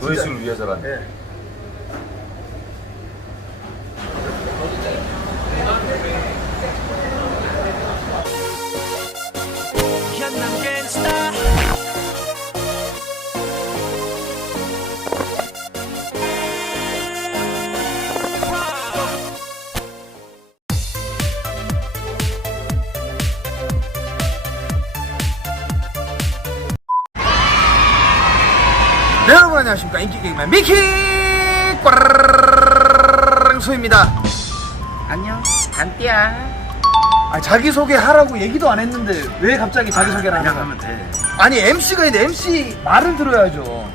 조회수를 위해서라는. 네. 네, 여러분 안녕하십니까? 인기 게임맨 미키 꽝소입니다. 안녕. 단띠야. 아 자기소개 하라고 얘기도 안 했는데 왜 갑자기 자기소개를 하는 그냥 하면 돼. 아니 MC가 있는데 MC 말을 들어야죠.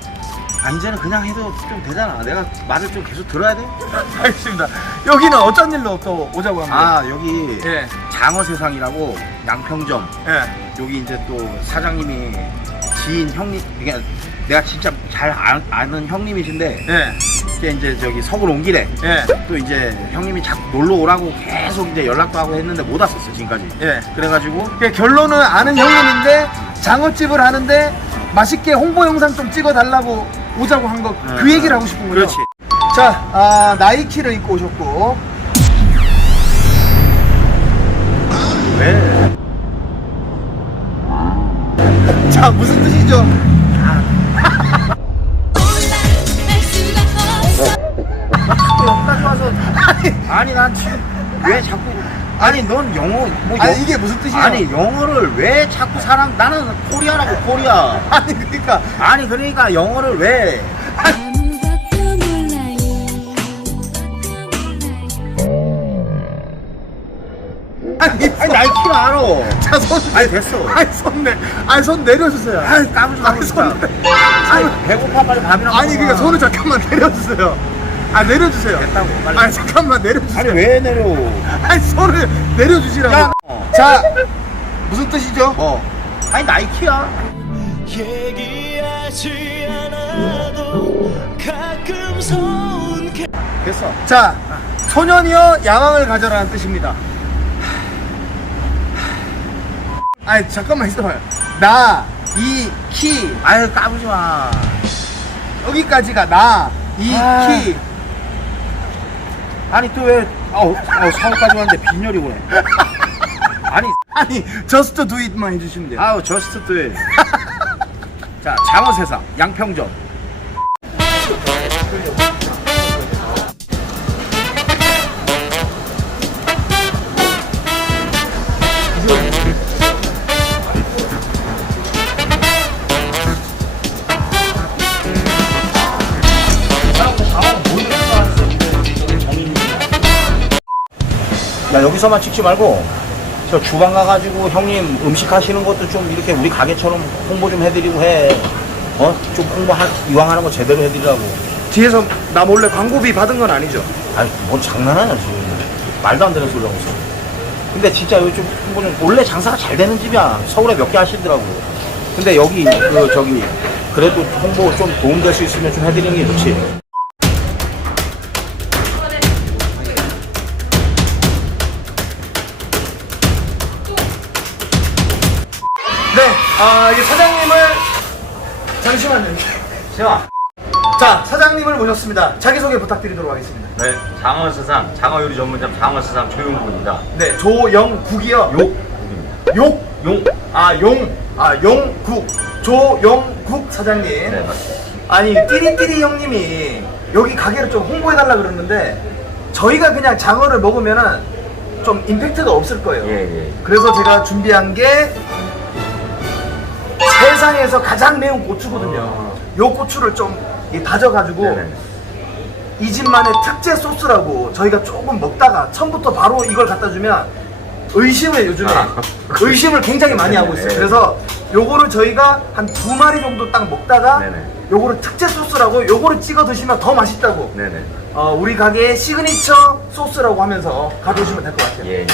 아, 이제는 그냥 해도 좀 되잖아. 내가 말을 좀 계속 들어야 돼? 알겠습니다. 여기는 어쩐 일로 또 오자고 합니다 아 여기 예. 장어 세상이라고 양평점. 예. 여기 이제 또 사장님이 지인 형님 그러니까 내가 진짜 잘 아, 아는 형님이신데 예. 이제 이제 저기 서울 온 길에 예. 또 이제 형님이 자꾸 놀러 오라고 계속 이제 연락도 하고 했는데 못 왔었어 지금까지 예. 그래가지고 그러니까 결론은 아는 형님인데 장어집을 하는데 맛있게 홍보 영상 좀 찍어달라고 오자고 한 거그 응, 얘기를 응. 하고 싶은 거죠 그렇지 자 아, 나이키를 입고 오셨고 왜? 자 무슨 뜻이죠? 여기까지 와서 아니 난 지금 왜 자꾸 아니 넌 영어 뭐 아니 영- 이게 무슨 뜻이에요? 아니 영어를 왜 자꾸 사람 나는 코리아라고 코리아. 아니 그러니까. 아니 그러니까 영어를 왜? 아무것도 몰라요. 아니 아니 나이키는 알아. 자손 아니 됐어. 아니 손내. 아니 손 내려주세요. 아니 까불지 아니 말고 손 진짜. 내- 아니 배고파 빨리 밥이나 아니 먹어. 그러니까 손을 잠깐만 내려주세요 아 내려주세요. 됐다고. 빨리. 아니 잠깐만 내려주세요. 아니 왜 내려? 아니 손을 내려주시라고. 야, 어. 자! 무슨 뜻이죠? 어. 아니 나이키야. 얘기하지 않아도 가끔 서운 게 됐어. 자 소년이여 야망을 가져라는 뜻입니다. 아니 잠깐만 있어봐요. 나, 이, 키. 아유 까불지 마. 여기까지가 나, 이, 아. 키 아니 또왜 어, 어, 서울까지 왔는데 빈혈이 오네. 아니. 아니 저스트 두 잇만 해주시면 돼요. 아우 저스트 뚜자 장어 세상 양평점 야 여기서만 찍지 말고 저 주방 가가지고 형님 음식 하시는 것도 좀 이렇게 우리 가게처럼 홍보 좀 해드리고 해. 어? 좀 홍보 하, 이왕 하는 거 제대로 해드리라고. 뒤에서 나 몰래 광고비 받은 건 아니죠? 아니, 뭔 장난하냐, 지금. 말도 안 되는 소리 하고 있어. 근데 진짜 여기 좀 홍보 는, 원래 장사가 잘 되는 집이야. 서울에 몇 개 하시더라고. 근데 여기, 그, 저기, 그래도 홍보 좀 도움될 수 있으면 좀 해드리는 게 좋지. 아 이게 사장님을 잠시만요. 세아. 자, 사장님을 모셨습니다. 자기소개 부탁드리도록 하겠습니다. 네, 장어세상, 장어요리 전문점 장어세상 조용국입니다. 네, 조영국이요. 욕국입니다. 욕, 용. 아, 용, 아, 용국. 조영국 사장님. 네, 맞습니다. 아니, 띠리띠리 형님이 여기 가게를 좀 홍보해달라 그러는데 저희가 그냥 장어를 먹으면은 좀 임팩트가 없을 거예요. 예, 예. 그래서 제가 준비한 게 세상에서 가장 매운 고추거든요. 요 고추를 좀 이 다져가지고 네네. 이 집만의 특제 소스라고 저희가 조금 먹다가 처음부터 바로 이걸 갖다 주면 의심을 요즘에 아. 의심을 굉장히 많이 하고 있어요. 네네. 그래서 요거를 저희가 한 두 마리 정도 딱 먹다가 네네. 요거를 특제 소스라고 요거를 찍어 드시면 더 맛있다고 네네. 어, 우리 가게의 시그니처 소스라고 하면서 가져오시면 될 것 같아요. 예, 예.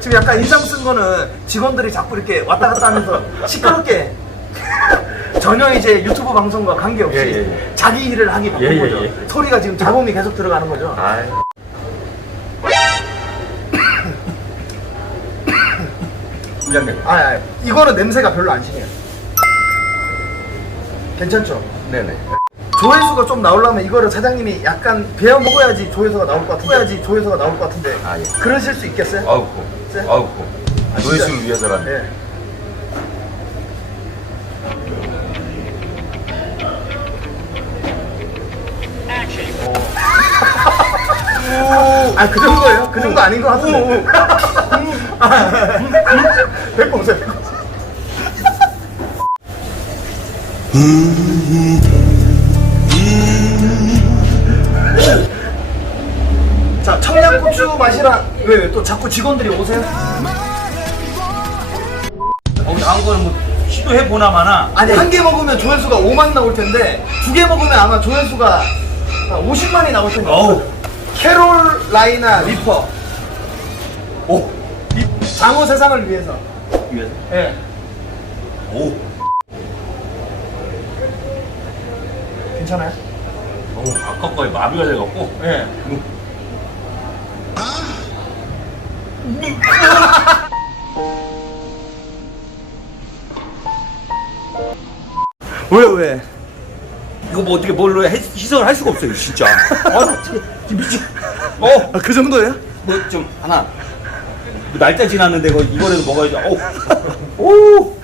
지금 약간 인상 쓴 거는 직원들이 자꾸 이렇게 왔다 갔다 하면서 시끄럽게 전혀 이제 유튜브 방송과 관계없이 예, 예, 예. 자기 일을 하기 바쁜 예, 예, 거죠. 예. 소리가 지금 잡음이 계속 들어가는 거죠. 아이. 팀장님. 아, 아, 이거는 냄새가 별로 안 심해요. 괜찮죠? 네네. 조회수가 좀 나오려면 이거를 사장님이 약간 베어 먹어야지 조회수가 나올 것 같은데 먹어야지 조회수가 나올 것 같은데 아, 예. 그러실 수 있겠어요? 아우 고 네? 아우 고 아, 조회수를 진짜? 위해서라면 예. 아, 그 정도예요? 그 정도 아닌 것 같은데. 배꼽 없어요, 배꼽 없어요. 자, 청양고추 맛이랑 왜, 왜 또 자꾸 직원들이 오세요? 거기 다음 거는 뭐 시도해 보나 마나 아니 한 개 먹으면 조회수가 5만 나올 텐데 두 개 먹으면 아마 조회수가 50만이 나올 텐데 어우 캐롤라이나 리퍼. 오. 장어 세상을 위해서. 위해서? 예. 오. 괜찮아요? 어우 아까 거에 마비가 돼갖고? 예. 왜 왜? 이거 뭐 어떻게 뭘로 해- 희석을 할 수가 없어요 진짜. 아 진짜 미친 아, 그 정도예요? 어뭐 좀 하나. 뭐 날짜 지났는데 이거 이거라도 먹어야지 어우 오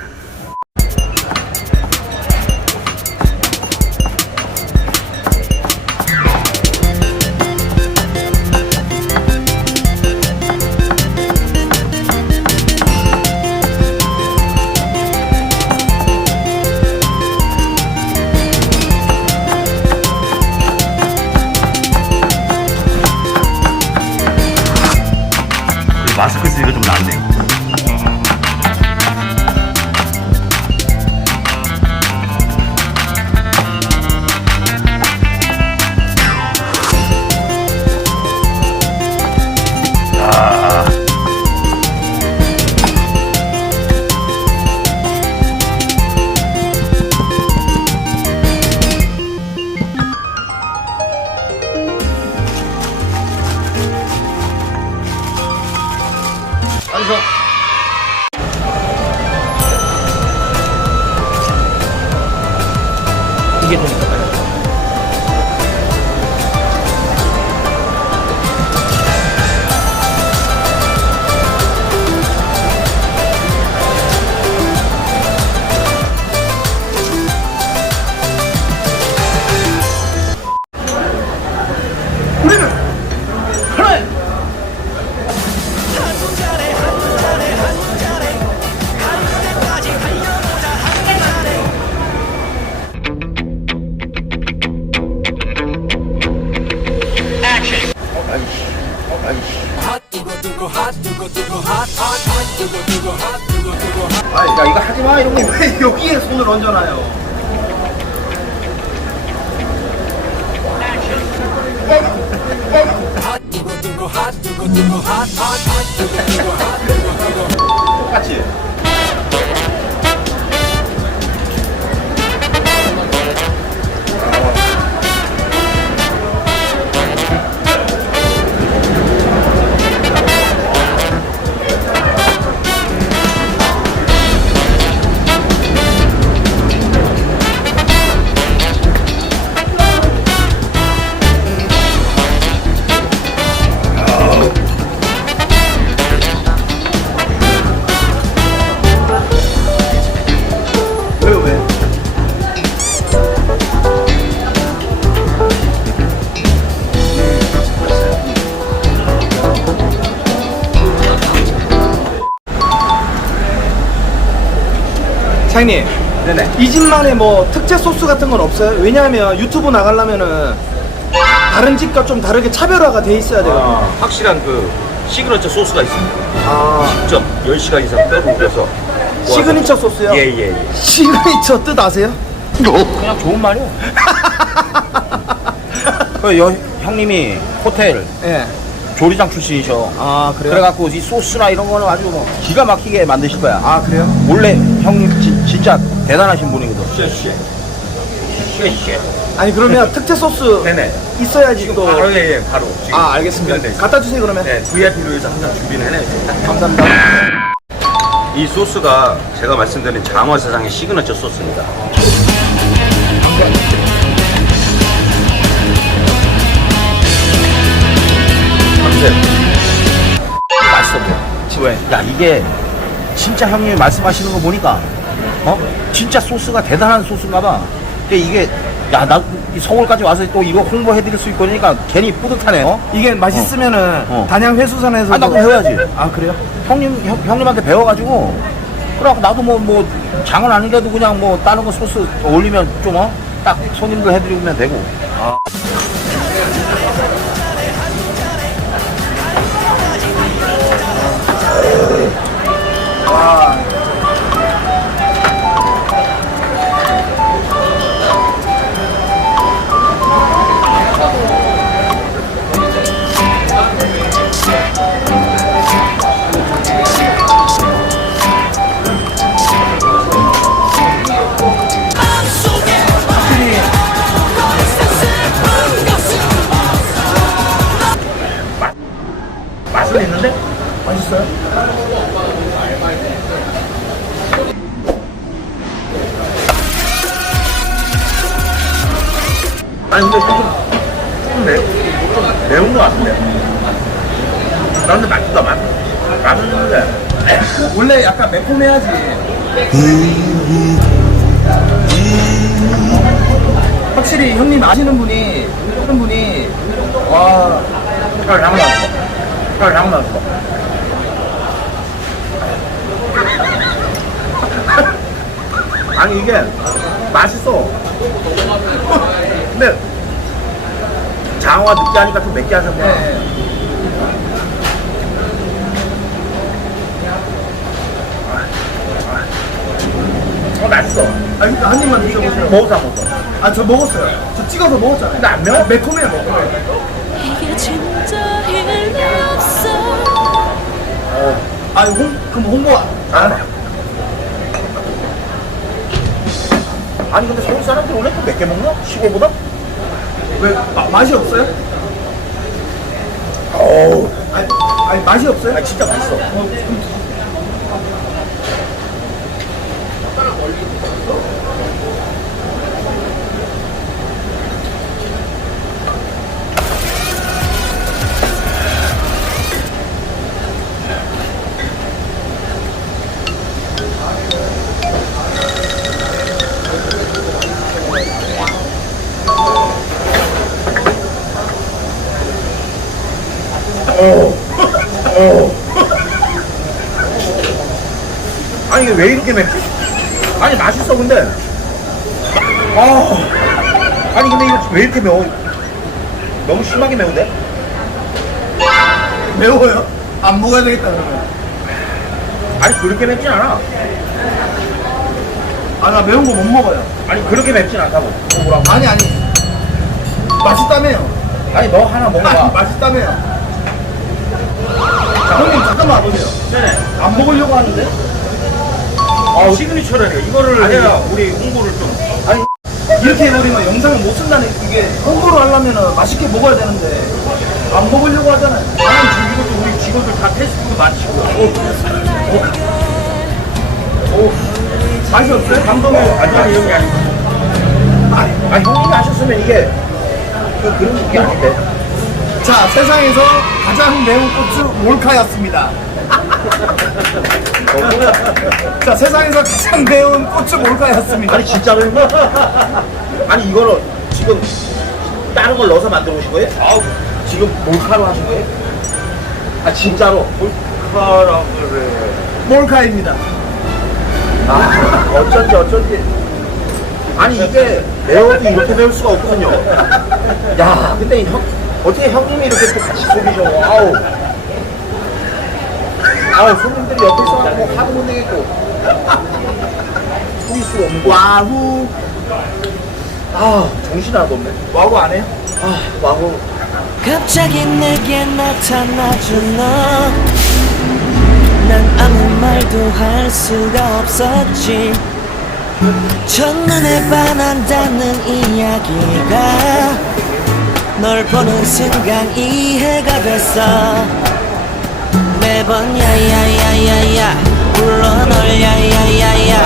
왜 여기에 손을 얹어놔요? 똑같이. 사장님 네네 이 집만의 뭐 특제 소스 같은 건 없어요? 왜냐하면 유튜브 나가려면은 다른 집과 좀 다르게 차별화가 돼 있어야 돼요. 아, 확실한 그 시그너처 소스가 있습니다 아, 직접 10시간 이상 뼈를 우려서 시그니처 소스요? 예예예 예, 시그니처 뜻 아세요? 그냥 좋은 말이야. 그 여, 형님이 호텔 예. 조리장 출신이셔. 아 그래요? 그래갖고 이 소스나 이런 거는 아주 뭐 기가 막히게 만드실 거야. 아 그래요? 원래 형님 지- 진짜 대단하신 분이거든. 쉐쉐 쉐쉐 아니 그러면 특제 소스 네네 있어야지 또. 바로 예 예 바로 지금 아 알겠습니다. 네, 네. 갖다 주세요 그러면. 네 VIP로 해서 항상 준비는 해놔야죠 감사합니다. 이 소스가 제가 말씀드린 장어 세상의 시그너처 소스입니다 네. 드세요. 맛있어 보여. 진짜. 왜? 야, 이게 진짜 형님이 말씀하시는 거 보니까, 어? 진짜 소스가 대단한 소스인가 봐. 근데 이게, 야, 나 서울까지 와서 또 이거 홍보해드릴 수 있고 그러니까 괜히 뿌듯하네, 요 이게 맛있으면은 어. 어. 단양 회수산에서 아, 나 그거 해야지. 아 그래요? 형님, 형, 형님한테 배워가지고, 그래갖고 나도 뭐, 뭐, 장은 아니라도 그냥 뭐, 다른 거 소스 올리면 좀, 어? 딱 손님들 해드리면 되고. 아. 맛은 있는데? 맛있어요? 아니 근데 좀, 좀 매, 좀 매운 거 같은데. 나한테 맛있다 맛. 맛있는데. 원래 약간 매콤해야지. 확실히 형님 아시는 분이 하는 분이 와. 혈향 나왔어 혈향 나왔어 아니 이게 맛있어 근데 장어가 느끼하니까 좀 맵게 하셨구나 네. 어 맛있어 아 이거 한 입만 드셔보세요. 먹어서 안 먹어 아 저 먹었어요. 저 찍어서 먹었잖아요. 근데 안 매워? 매콤해요 매콤해. 아홍 그럼 홍보 안 해. 아니 근데 서울 사람들 원래 또몇개 먹나? 시골보다? 왜 마, 맛이 없어요? 어우 아니, 아니 맛이 없어요? 아 진짜 맛있어 아니 이 왜 이렇게 맵지? 아니 맛있어 근데 아 아니 근데 이거 왜 이렇게 매워? 너무 심하게 매운데? 매워요? 안 먹어야 되겠다 그러면. 아니 그렇게 맵진 않아 아 나 매운 거 못 먹어요. 아니 그렇게 맵진 않다고 뭐라고 아니 아니 맛있다며요. 아니 너 하나 아니 먹어봐 맛있다며요. 자, 형님 잠깐만 와보세요. 네네. 안 먹으려고 하는데? 아, 시그니처라네. 이거를 아니, 해야 우리 홍보를 좀. 이렇게 해버리면 영상을 못 쓴다는 이게 홍보를 하려면 맛있게 먹어야 되는데 안 먹으려고 하잖아요. 아니, 지금 이것도 우리 직원들 다 테스트 마치고. 오, 맛이 없어요? 감동을 완전히 이런 게 아니고. 아니, 아니 형님이 하셨으면 이게 그 그런 게 아닌데 자, 세상에서 가장 매운 고추 몰카였습니다. 자, 세상에서 가장 매운 고추 몰카였습니다. 아니 진짜로 이거? 아니 이거는 지금 다른 걸 넣어서 만들어 오신 거예요? 아 지금 몰카로 하신 거예요? 아 진짜로? 몰카라 그래 몰카입니다. 아 어쩐지 어쩐지 아니 이게 매워도 이렇게 매울 수가 없거든요 야 근데 형 어떻게 형님이 이렇게 또 같이 속이셔 아우 아우 손님들이 옆에 있어가지고 뭐 화도 못 내겠고. 속일 수가 없는 거야 와후. 아 정신 하나도 없네. 와후 안 해요? 아 와우. 갑자기 내게 나타나준 너. 난 아무 말도 할 수가 없었지. 첫눈에 반한다는 이야기가 널 보는 순간 이해가 됐어 매번 야야야야야 불러 널 야야야야